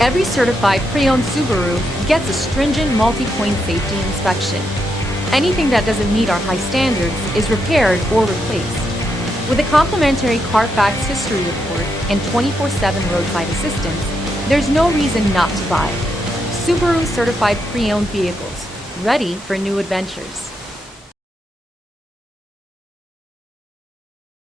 Every certified pre-owned Subaru gets a stringent multi-point safety inspection. Anything that doesn't meet our high standards is repaired or replaced. With a complimentary Carfax history report and 24/7 roadside assistance, there's no reason not to buy. Subaru certified pre-owned vehicles, ready for new adventures.